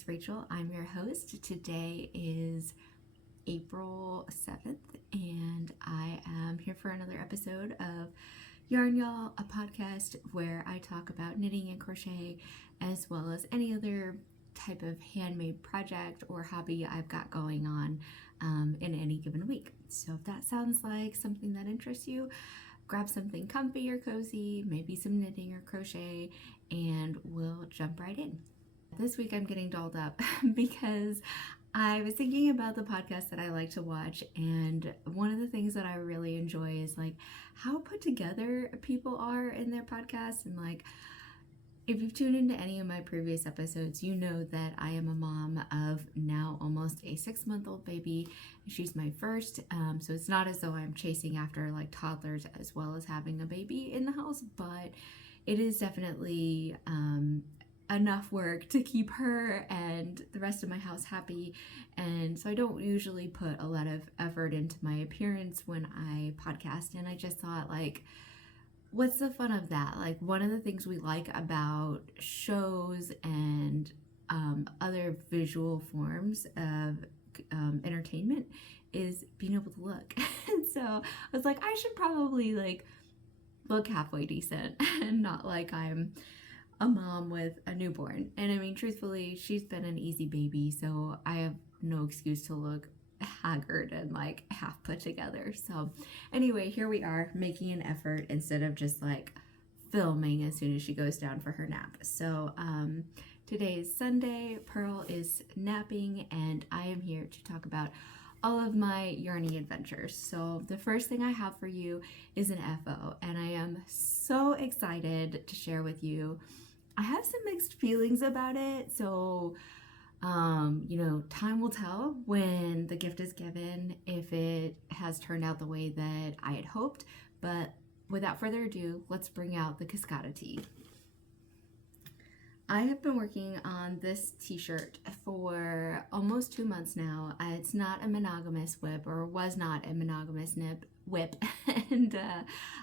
it's Rachel. I'm your host. Today is April 7th, and I am here for another episode of Yall, a podcast where I talk about knitting and crochet, as well as any other type of handmade project or hobby I've got going on in any given week. So if that sounds like something that interests you, grab something comfy or cozy, maybe some knitting or crochet, and we'll jump right in. This week I'm getting dolled up because I was thinking about the podcasts that I like to watch, and one of the things that I really enjoy is like how put together people are in their podcasts. And like, if you've tuned into any of my previous episodes, you know that I am a mom of now almost a 6-month-old baby. She's my first, so it's not as though I'm chasing after like toddlers as well as having a baby in the house, but it is definitely enough work to keep her and the rest of my house happy. And so I don't usually put a lot of effort into my appearance when I podcast, and I just thought, like, what's the fun of that? Like, one of the things we like about shows and other visual forms of entertainment is being able to look. And so I was like, I should probably like look halfway decent and not like I'm a mom with a newborn. And I mean, truthfully, she's been an easy baby, so I have no excuse to look haggard and like half put together. So anyway, here we are making an effort instead of just like filming as soon as she goes down for her nap. So today is Sunday, Pearl is napping, and I am here to talk about all of my yarny adventures. So the first thing I have for you is an FO, and I am so excited to share with you. I have some mixed feelings about it, so time will tell when the gift is given if it has turned out the way that I had hoped. But without further ado, let's bring out the Cascada tee. I have been working on this t-shirt for almost 2 months now. It's not a monogamous whip, or was not a monogamous whip. And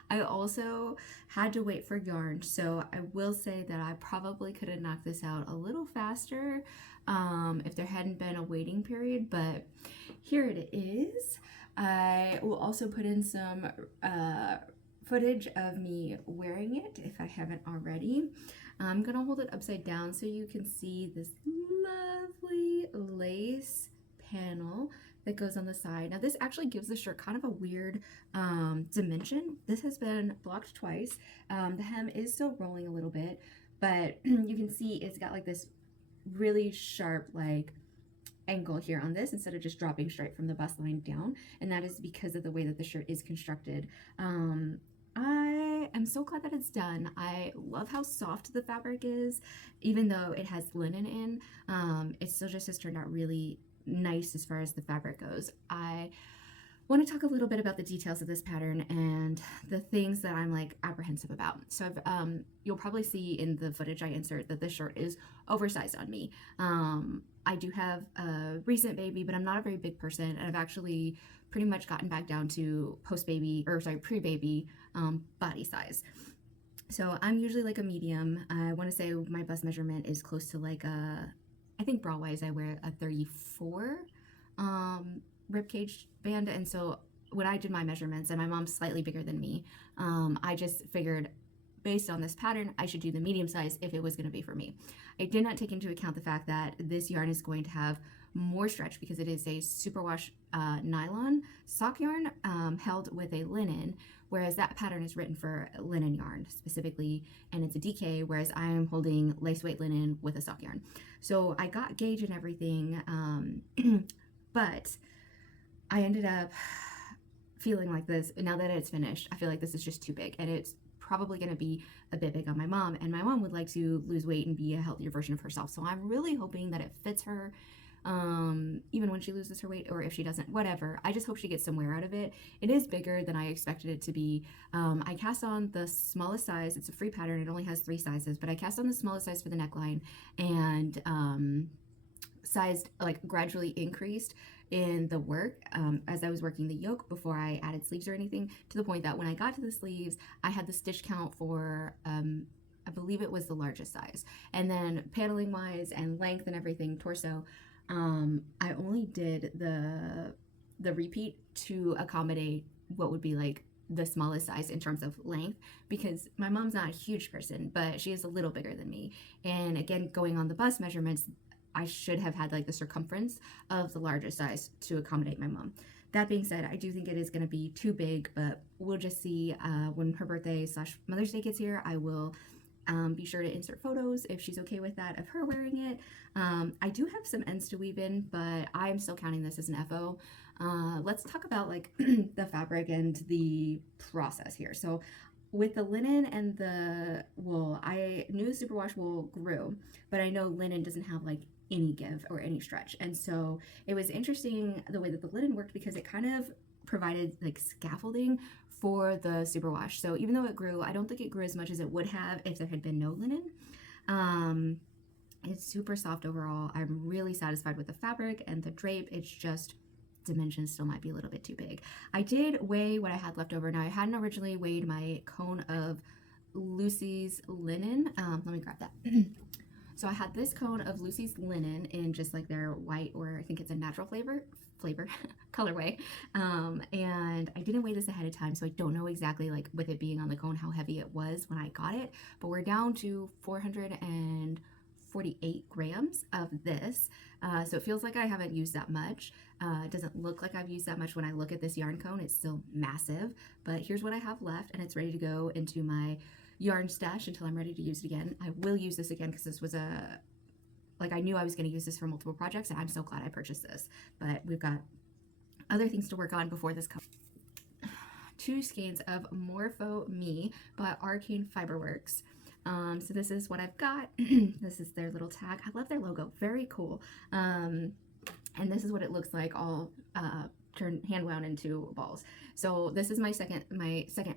I also had to wait for yarn. So I will say that I probably could have knocked this out a little faster if there hadn't been a waiting period, but here it is. I will also put in some footage of me wearing it if I haven't already. I'm gonna hold it upside down so you can see this lovely lace panel that goes on the side. Now this actually gives the shirt kind of a weird dimension. This has been blocked twice. The hem is still rolling a little bit, but you can see it's got like this really sharp like angle here on this instead of just dropping straight from the bust line down, and that is because of the way that the shirt is constructed. I am so glad that it's done. I love how soft the fabric is, even though it has linen in. It still just has turned out really nice as far as the fabric goes. I want to talk a little bit about the details of this pattern and the things that I'm like apprehensive about. So you'll probably see in the footage I insert that this shirt is oversized on me. I do have a recent baby, but I'm not a very big person, and I've actually pretty much gotten back down to pre-baby body size. So I'm usually like a medium. I want to say my bust measurement is close to like I think bra wise I wear a 34 ribcage band. And so when I did my measurements, and my mom's slightly bigger than me, I just figured based on this pattern I should do the medium size if it was going to be for me. I did not take into account the fact that this yarn is going to have more stretch because it is a superwash nylon sock yarn held with a linen, whereas that pattern is written for linen yarn specifically, and it's a DK, whereas I am holding lace weight linen with a sock yarn. So I got gauge and everything, but I ended up feeling like this. Now that it's finished, I feel like this is just too big, and it's probably going to be a bit big on my mom, and my mom would like to lose weight and be a healthier version of herself. So I'm really hoping that it fits her, even when she loses her weight, or if she doesn't, whatever. I just hope she gets some wear out of it. It is bigger than I expected it to be. I cast on the smallest size. It's a free pattern. It only has 3 sizes, but I cast on the smallest size for the neckline, and sized, like, gradually increased in the work as I was working the yoke before I added sleeves or anything, to the point that when I got to the sleeves, I had the stitch count for I believe it was the largest size. And then paneling wise and length and everything, torso, I only did the repeat to accommodate what would be like the smallest size in terms of length, because my mom's not a huge person, but she is a little bigger than me. And again, going on the bust measurements, I should have had like the circumference of the largest size to accommodate my mom. That being said, I do think it is going to be too big, but we'll just see when her birthday / Mother's Day gets here. I will be sure to insert photos if she's okay with that of her wearing it. I do have some ends to weave in, but I'm still counting this as an FO. Let's talk about like the fabric and the process here. So with the linen and the wool, I knew the superwash wool grew, but I know linen doesn't have like any give or any stretch. And so it was interesting the way that the linen worked, because it kind of provided like scaffolding for the superwash. So even though it grew, I don't think it grew as much as it would have if there had been no linen. It's super soft overall. I'm really satisfied with the fabric and the drape. It's just dimensions still might be a little bit too big. I did weigh what I had left over. Now, I hadn't originally weighed my cone of Lucy's linen. Let me grab that. So I had this cone of Lucy's linen in just like their white, or I think it's a natural flavor colorway. And I didn't weigh this ahead of time, so I don't know exactly, like with it being on the cone, how heavy it was when I got it, but we're down to 448 grams of this. So it feels like I haven't used that much. It doesn't look like I've used that much when I look at this yarn cone. It's still massive, but here's what I have left, and it's ready to go into my yarn stash until I'm ready to use it again. I will use this again because this was I knew I was going to use this for multiple projects, and I'm so glad I purchased this. But we've got other things to work on before this comes. 2 skeins of Morpho Me by Arcane Fiberworks. So this is what I've got. This is their little tag. I love their logo. Very cool. And this is what it looks like, all hand wound into balls. So this is my second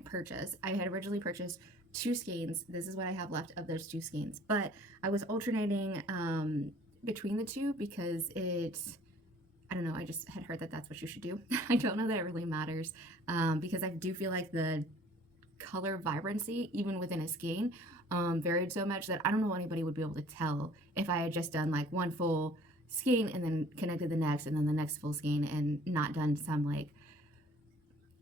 purchase. I had originally purchased 2 skeins. This is what I have left of those 2 skeins, but I was alternating between the two because I don't know, I just had heard that that's what you should do. I don't know that it really matters, because I do feel like the color vibrancy, even within a skein, varied so much that I don't know anybody would be able to tell if I had just done like one full skein and then connected the next and then the next full skein, and not done some like,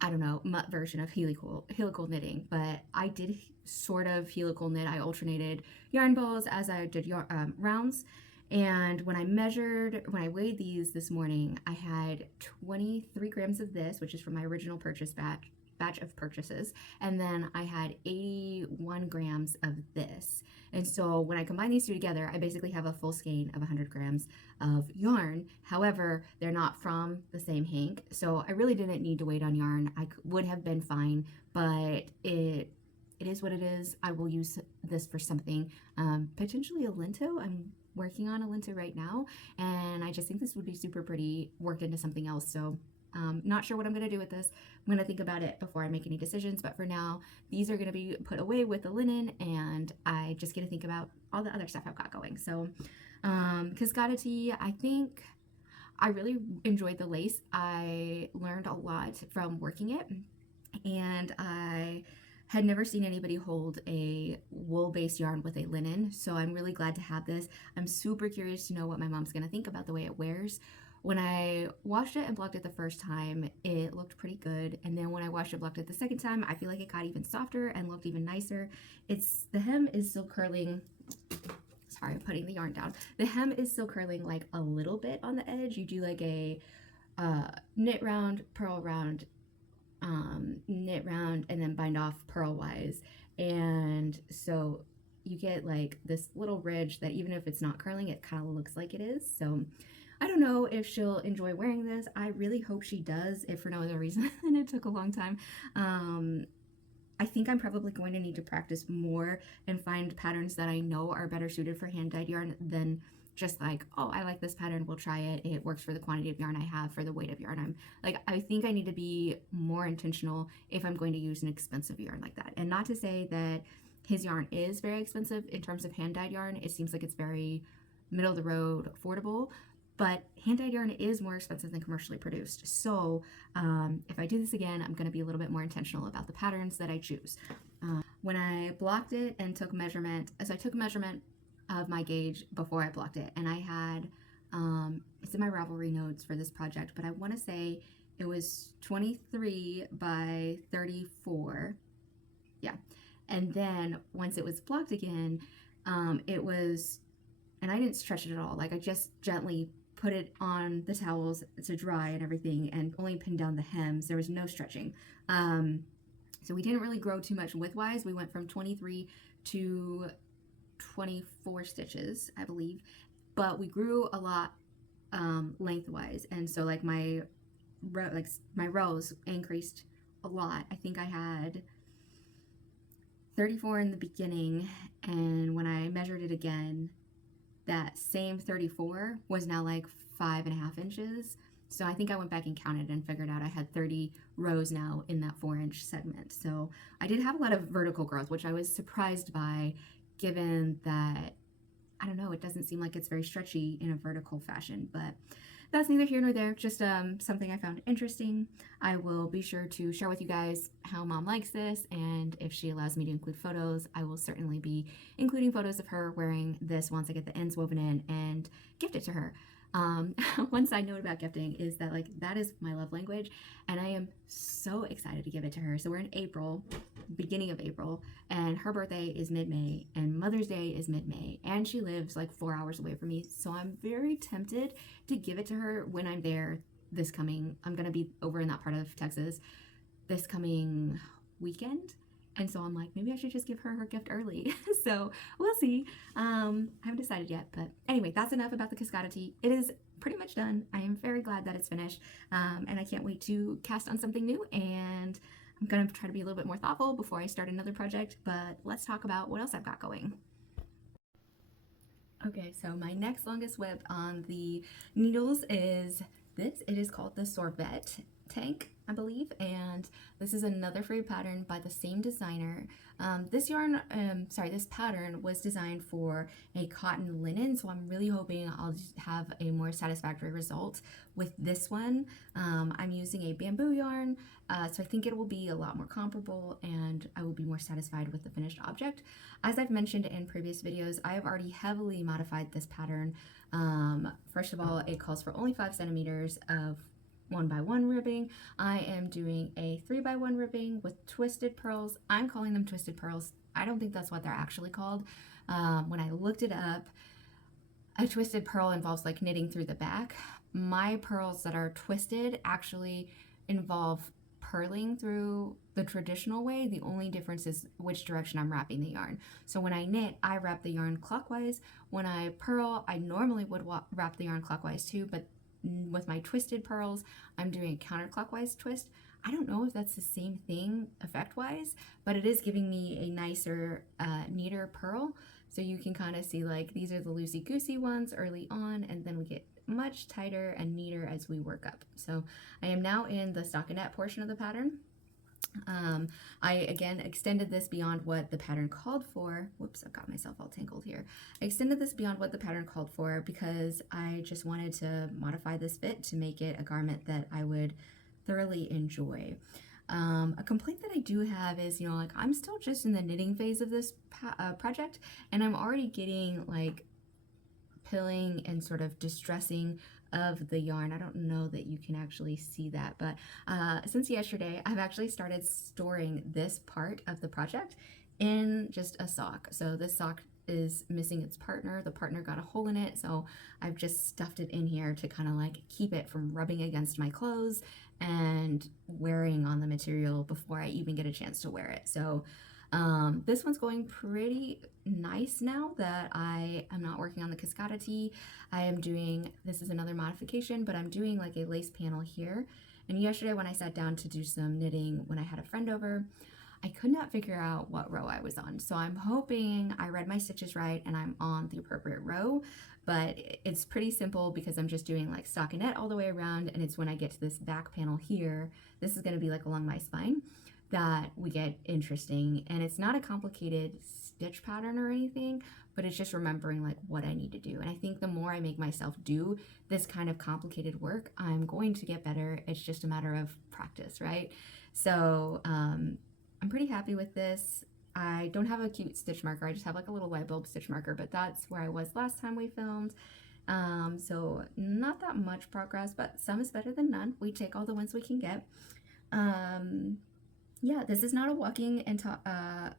I don't know, mutt version of helical knitting. But I did sort of helical knit. I alternated yarn balls as I did rounds. And when I weighed these this morning, I had 23 grams of this, which is from my original purchase batch of purchases. And then I had 81 grams of this. And so when I combine these two together, I basically have a full skein of 100 grams of yarn. However, they're not from the same hank, so I really didn't need to wait on yarn. I would have been fine, but it is what it is. I will use this for something, potentially a linto. I'm working on a linto right now, and I just think this would be super pretty worked into something else. So not sure what I'm going to do with this. I'm going to think about it before I make any decisions, but for now, these are going to be put away with the linen, and I just get to think about all the other stuff I've got going. So, Cascada Tea, I think I really enjoyed the lace. I learned a lot from working it, and I had never seen anybody hold a wool-based yarn with a linen, so I'm really glad to have this. I'm super curious to know what my mom's going to think about the way it wears. When I washed it and blocked it the first time, it looked pretty good. And then when I washed it and blocked it the second time, I feel like it got even softer and looked even nicer. The hem is still curling. Sorry, I'm putting the yarn down. The hem is still curling like a little bit on the edge. You do like a knit round, purl round, knit round, and then bind off purlwise. And so you get like this little ridge that even if it's not curling, it kind of looks like it is. So I don't know if she'll enjoy wearing this. I really hope she does, if for no other reason than it took a long time. I think I'm probably going to need to practice more and find patterns that I know are better suited for hand-dyed yarn than just like, oh, I like this pattern, we'll try it. It works for the quantity of yarn I have, for the weight of yarn. I think I need to be more intentional if I'm going to use an expensive yarn like that. And not to say that his yarn is very expensive in terms of hand-dyed yarn. It seems like it's very middle of the road, affordable. But hand-dyed yarn is more expensive than commercially produced. So if I do this again, I'm going to be a little bit more intentional about the patterns that I choose. when I blocked it and took measurement, so I took measurement of my gauge before I blocked it, and I had, it's in my Ravelry notes for this project, but I want to say it was 23 by 34. Yeah. And then once it was blocked again, it was, and I didn't stretch it at all. Like I just gently put it on the towels to dry and everything, and only pinned down the hems. There was no stretching. So we didn't really grow too much widthwise. We went from 23 to 24 stitches, I believe, but we grew a lot lengthwise. And so like my rows increased a lot. I think I had 34 in the beginning, and when I measured it again, that same 34 was now like 5.5 inches. So I think I went back and counted and figured out I had 30 rows now in that 4-inch segment. So I did have a lot of vertical growth, which I was surprised by, given that, I don't know, it doesn't seem like it's very stretchy in a vertical fashion, but that's neither here nor there, just something I found interesting. I will be sure to share with you guys how Mom likes this, and if she allows me to include photos, I will certainly be including photos of her wearing this once I get the ends woven in and gift it to her. One side note about gifting is that like that is my love language, and I am so excited to give it to her. So we're in April, beginning of April, and her birthday is mid-May, and Mother's Day is mid-May, and she lives like 4 hours away from me. So I'm very tempted to give it to her when I'm there this coming, I'm gonna be over in that part of Texas this coming weekend. And so I'm like, maybe I should just give her her gift early. So we'll see. I haven't decided yet. But anyway, that's enough about the Cascada tee. It is pretty much done. I am very glad that it's finished. And I can't wait to cast on something new. And I'm going to try to be a little bit more thoughtful before I start another project. But let's talk about what else I've got going. Okay, so my next longest whip on the needles is this. It is called the Sorbet Tank, I believe, and this is another free pattern by the same designer. This pattern was designed for a cotton linen, so I'm really hoping I'll have a more satisfactory result with this one. I'm using a bamboo yarn, so I think it will be a lot more comparable and I will be more satisfied with the finished object. As I've mentioned in previous videos, I have already heavily modified this pattern. First of all, it calls for only 5 centimeters of 1x1 ribbing. I am doing a 3x1 ribbing with twisted pearls. I'm calling them twisted pearls. I don't think that's what they're actually called. When I looked it up, a twisted pearl involves like knitting through the back. My pearls that are twisted actually involve purling through the traditional way. The only difference is which direction I'm wrapping the yarn. So when I knit, I wrap the yarn clockwise. When I purl, I normally would wrap the yarn clockwise too, but with my twisted pearls, I'm doing a counterclockwise twist. I don't know if that's the same thing effect-wise, but it is giving me a nicer, neater pearl. So you can kind of see like these are the loosey-goosey ones early on, and then we get much tighter and neater as we work up. So I am now in the stockinette portion of the pattern. I again extended this beyond what the pattern called for. Whoops, I've got myself all tangled here. I extended this beyond what the pattern called for because I just wanted to modify this fit to make it a garment that I would thoroughly enjoy. A complaint that I do have is, like I'm still just in the knitting phase of this project, and I'm already getting like pilling and sort of distressing of the yarn. I don't know that you can actually see that, but since yesterday, I've actually started storing this part of the project in just a sock. So this sock is missing its partner. The partner got a hole in it, so I've just stuffed it in here to kind of like keep it from rubbing against my clothes and wearing on the material before I even get a chance to wear it. So this one's going pretty nice now that I am not working on the Cascada tee. I am doing, this is another modification, but I'm doing like a lace panel here. And yesterday when I sat down to do some knitting when I had a friend over, I could not figure out what row I was on. So I'm hoping I read my stitches right and I'm on the appropriate row, but it's pretty simple because I'm just doing like stockinette all the way around, and it's when I get to this back panel here, this is gonna be like along my spine, that we get interesting. And it's not a complicated stitch pattern or anything, but it's just remembering like what I need to do. And I think the more I make myself do this kind of complicated work, I'm going to get better. It's just a matter of practice, right? So I'm pretty happy with this. I don't have a cute stitch marker. I just have like a little light bulb stitch marker, but that's where I was last time we filmed. So not that much progress, but some is better than none. We take all the wins we can get. Yeah, this is not a walking and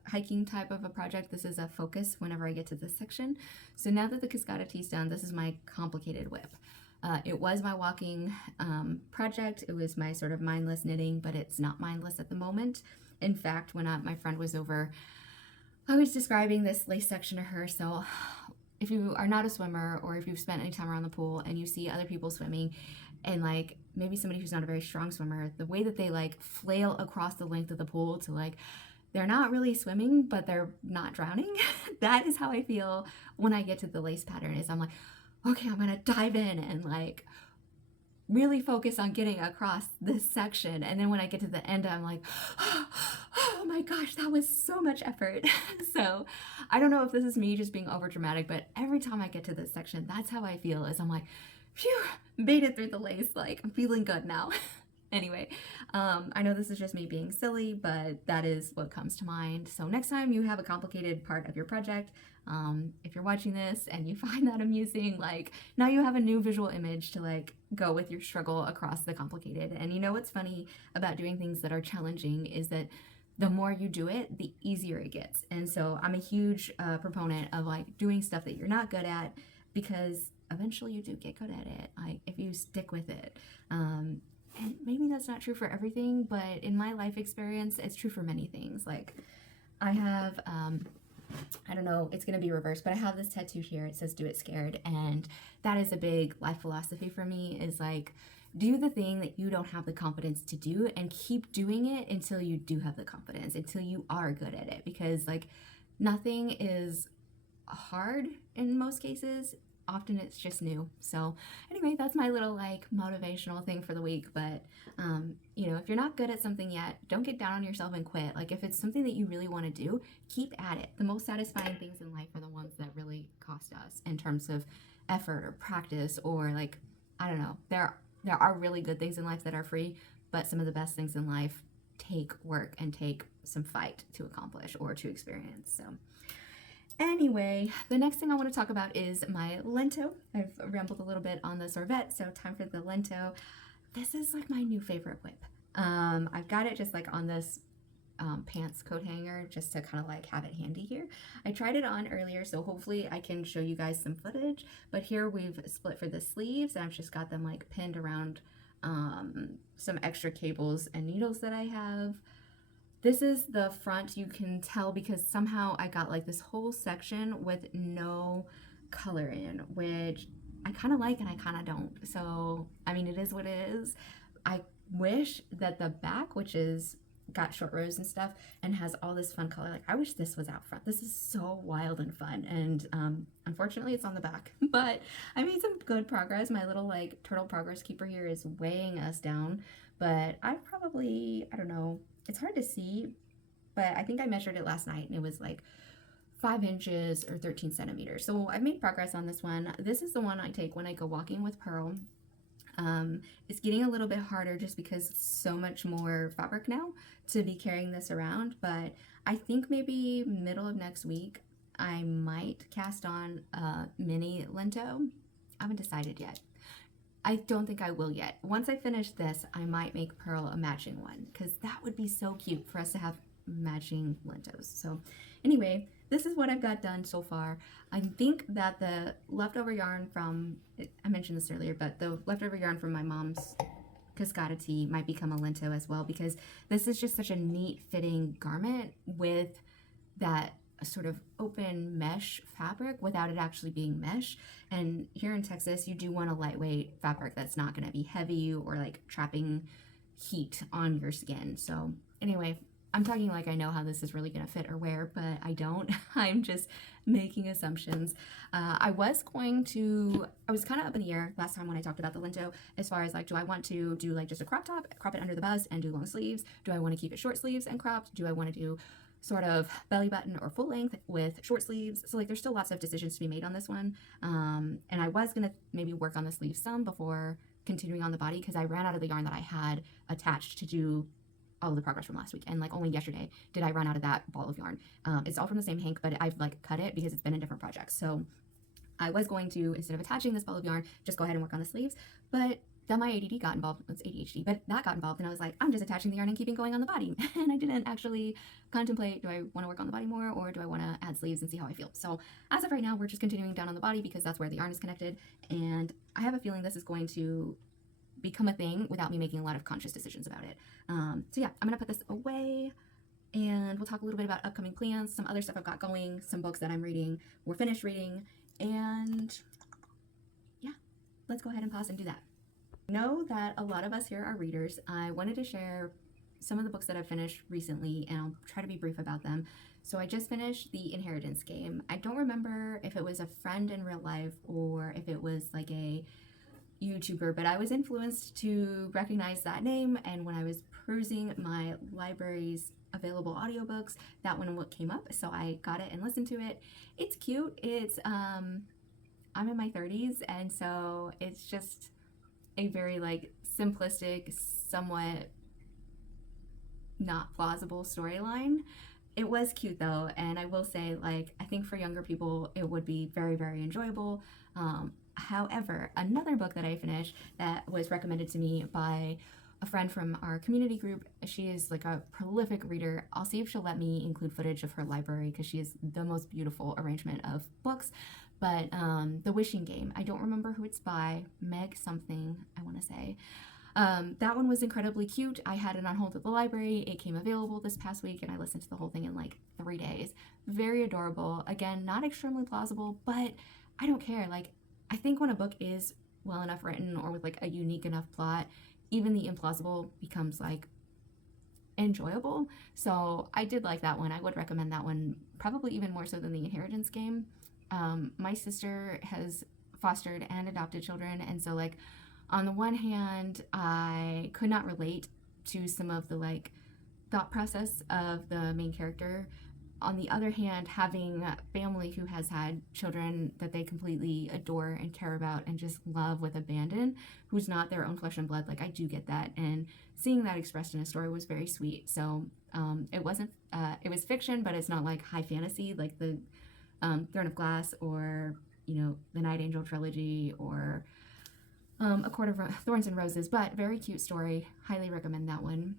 hiking type of a project. This is a focus whenever I get to this section. So now that the Cascada tee's done, this is my complicated whip. It was my walking project. It was my sort of mindless knitting, but it's not mindless at the moment. In fact, when my friend was over, I was describing this lace section to her. So if you are not a swimmer, or if you've spent any time around the pool and you see other people swimming, and like maybe somebody who's not a very strong swimmer, the way that they like flail across the length of the pool to like, they're not really swimming, but they're not drowning. That is how I feel when I get to the lace pattern. Is I'm like, okay, I'm gonna dive in and like really focus on getting across this section. And then when I get to the end, I'm like, oh my gosh, that was so much effort. So I don't know if this is me just being over dramatic, but every time I get to this section, that's how I feel. Is I'm like, phew, made it through the lace. Like, I'm feeling good now. Anyway, I know this is just me being silly, but that is what comes to mind. So next time you have a complicated part of your project, if you're watching this and you find that amusing, like now you have a new visual image to like go with your struggle across the complicated. And you know what's funny about doing things that are challenging is that the more you do it, the easier it gets. And so I'm a huge proponent of like doing stuff that you're not good at, because eventually you do get good at it, like if you stick with it. And maybe that's not true for everything, but in my life experience, it's true for many things. Like I have, I don't know, it's going to be reversed, but I have this tattoo here. It says, do it scared. And that is a big life philosophy for me, is like, do the thing that you don't have the confidence to do and keep doing it until you do have the confidence, until you are good at it. Because like nothing is hard in most cases. Often it's just new. So anyway, that's my little like motivational thing for the week. But you know, if you're not good at something yet, don't get down on yourself and quit. Like if it's something that you really want to do, keep at it. The most satisfying things in life are the ones that really cost us in terms of effort or practice, or like, I don't know, there are really good things in life that are free, but some of the best things in life take work and take some fight to accomplish or to experience. So anyway, the next thing I want to talk about is my lento. I've rambled a little bit on the sorbet, so time for the lento. This is like my new favorite whip. I've got it just like on this pants coat hanger just to kind of like have it handy here. I tried it on earlier, so hopefully I can show you guys some footage, but here we've split for the sleeves, and I've just got them like pinned around some extra cables and needles that I have. This is the front. You can tell because somehow I got like this whole section with no color in, which I kind of like and I kind of don't. So, I mean, it is what it is. I wish that the back, which is got short rows and stuff and has all this fun color, like I wish this was out front. This is so wild and fun, and unfortunately it's on the back. But I made some good progress. My little like turtle progress keeper here is weighing us down, but I don't know, it's hard to see, but I think I measured it last night and it was like 5 inches or 13 centimeters. So I've made progress on this one. This is the one I take when I go walking with Pearl. It's getting a little bit harder just because it's so much more fabric now to be carrying this around, but I think maybe middle of next week I might cast on a mini lento. I haven't decided yet. I don't think I will yet. Once I finish this, I might make Pearl a matching one, because that would be so cute for us to have matching lentos. So anyway, this is what I've got done so far. I think that the leftover yarn from, I mentioned this earlier, but the leftover yarn from my mom's Cascada tee might become a lento as well, because this is just such a neat fitting garment with that sort of open mesh fabric without it actually being mesh. And here in Texas, you do want a lightweight fabric that's not going to be heavy or like trapping heat on your skin. So anyway, I'm talking like I know how this is really going to fit or wear, but I don't. I'm just making assumptions. I was kind of up in the air last time when I talked about the lento, as far as like, do I want to do like just a crop top, crop it under the bust and do long sleeves? Do I want to keep it short sleeves and cropped? Do I want to do sort of belly button or full length with short sleeves? So like there's still lots of decisions to be made on this one. And I was going to maybe work on the sleeves some before continuing on the body, because I ran out of the yarn that I had attached to do all of the progress from last week, and like only yesterday did I run out of that ball of yarn. It's all from the same hank, but I've like cut it because it's been in different projects. So I was going to, instead of attaching this ball of yarn, just go ahead and work on the sleeves, but then my ADD got involved. It's ADHD, but that got involved, and I was like, I'm just attaching the yarn and keeping going on the body. And I didn't actually contemplate, do I want to work on the body more, or do I want to add sleeves and see how I feel? So as of right now, we're just continuing down on the body because that's where the yarn is connected, and I have a feeling this is going to become a thing without me making a lot of conscious decisions about it. So yeah, I'm gonna put this away, and we'll talk a little bit about upcoming plans, some other stuff I've got going, some books that I'm reading or finished reading, and yeah, let's go ahead and pause and do that. I know that a lot of us here are readers. I wanted to share some of the books that I've finished recently, and I'll try to be brief about them. So I just finished The Inheritance Game. I don't remember if it was a friend in real life or if it was like a YouTuber, but I was influenced to recognize that name, and when I was perusing my library's available audiobooks, that one came up, so I got it and listened to it. It's cute. It's I'm in my 30s, and so it's just a very like simplistic, somewhat not plausible storyline. It was cute though, and I will say, like, I think for younger people it would be very, very enjoyable. However, another book that I finished that was recommended to me by a friend from our community group, she is like a prolific reader. I'll see if she'll let me include footage of her library because she has the most beautiful arrangement of books. But The Wishing Game, I don't remember who it's by, Meg something, I want to say. That one was incredibly cute. I had it on hold at the library. It came available this past week, and I listened to the whole thing in like 3 days. Very adorable. Again, not extremely plausible, but I don't care. Like, I think when a book is well enough written or with like a unique enough plot, even the implausible becomes like enjoyable. So I did like that one. I would recommend that one, probably even more so than The Inheritance Game. My sister has fostered and adopted children, and so like on the one hand, I could not relate to some of the like thought process of the main character. On the other hand, having family who has had children that they completely adore and care about and just love with abandon, who's not their own flesh and blood, like I do get that, and seeing that expressed in a story was very sweet. So it wasn't it was fiction, but it's not like high fantasy like the Throne of Glass, or the Night Angel trilogy, or A Court of Thorns and Roses, but very cute story. Highly recommend that one.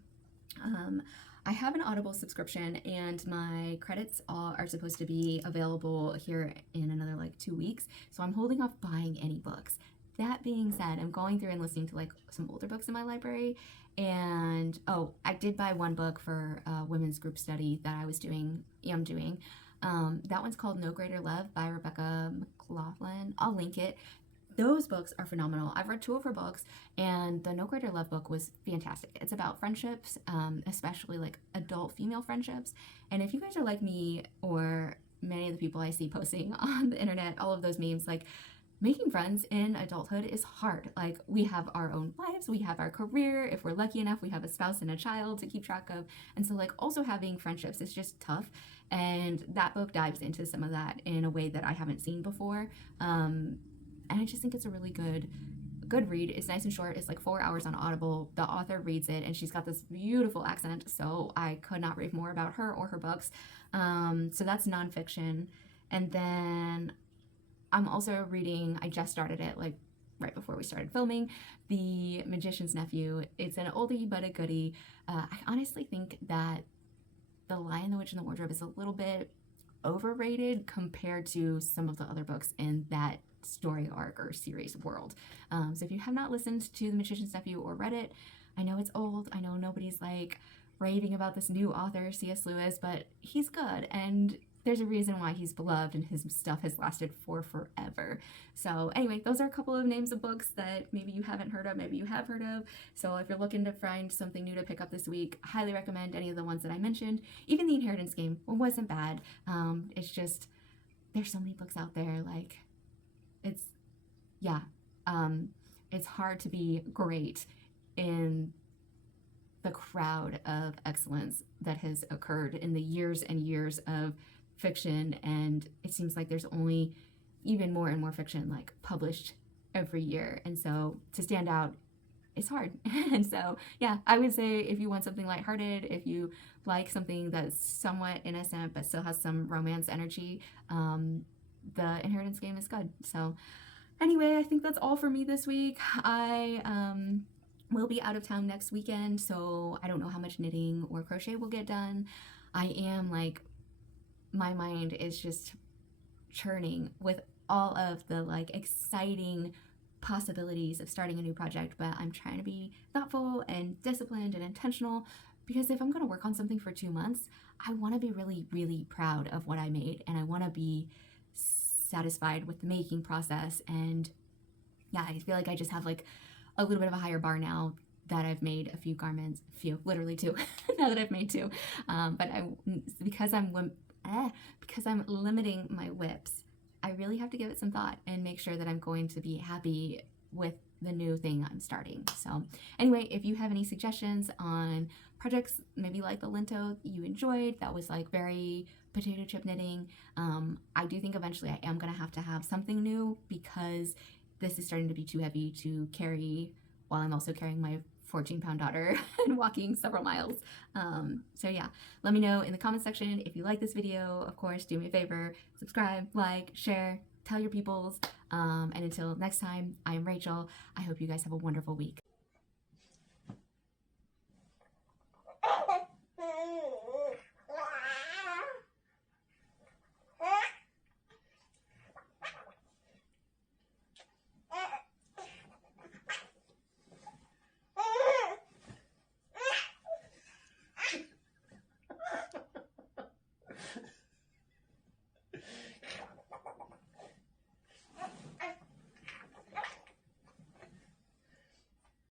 I have an Audible subscription, and my credits are supposed to be available here in another like 2 weeks, so I'm holding off buying any books. That being said, I'm going through and listening to like some older books in my library, and I did buy one book for a women's group study that I am doing. That one's called No Greater Love by Rebecca McLaughlin. I'll link it. Those books are phenomenal. I've read 2 of her books, and the No Greater Love book was fantastic. It's about friendships, especially like adult female friendships. And if you guys are like me, or many of the people I see posting on the internet, all of those memes, like, making friends in adulthood is hard. Like, we have our own lives, we have our career. If we're lucky enough, we have a spouse and a child to keep track of. And so like also having friendships is just tough. And that book dives into some of that in a way that I haven't seen before. And I just think it's a really good read. It's nice and short. It's like 4 hours on Audible. The author reads it, and she's got this beautiful accent, so I could not rave more about her or her books. So that's nonfiction. And then I'm also reading, I just started it like right before we started filming, The Magician's Nephew. It's an oldie but a goodie. I honestly think that The Lion, the Witch, and the Wardrobe is a little bit overrated compared to some of the other books in that story arc or series world. So if you have not listened to The Magician's Nephew or read it, I know it's old. I know nobody's like raving about this new author, C.S. Lewis, but he's good, and there's a reason why he's beloved and his stuff has lasted for forever. So anyway, those are a couple of names of books that maybe you haven't heard of, maybe you have heard of. So if you're looking to find something new to pick up this week, highly recommend any of the ones that I mentioned. Even The Inheritance Game wasn't bad. It's just, there's so many books out there. Like, it's hard to be great in the crowd of excellence that has occurred in the years and years of fiction, and it seems like there's only even more and more fiction like published every year, and so to stand out it's hard. And so, yeah, I would say if you want something lighthearted, if you like something that's somewhat innocent but still has some romance energy, the Inheritance game is good. So anyway, I think that's all for me this week. I will be out of town next weekend, so I don't know how much knitting or crochet will get done. I am like, my mind is just churning with all of the like exciting possibilities of starting a new project, but I'm trying to be thoughtful and disciplined and intentional, because if I'm going to work on something for 2 months, I want to be really, really proud of what I made, and I want to be satisfied with the making process. And yeah, I feel like I just have like a little bit of a higher bar now that I've made a few garments, literally 2, now that I've made 2. But because I'm limiting my whips, I really have to give it some thought and make sure that I'm going to be happy with the new thing I'm starting. So anyway, if you have any suggestions on projects, maybe like the Linto you enjoyed, that was like very potato chip knitting, I do think eventually I am going to have something new, because this is starting to be too heavy to carry while I'm also carrying my 14-pound daughter and walking several miles. So yeah, let me know in the comment section if you like this video. Of course, do me a favor, subscribe, like, share, tell your peoples. And until next time, I am Rachel. I hope you guys have a wonderful week.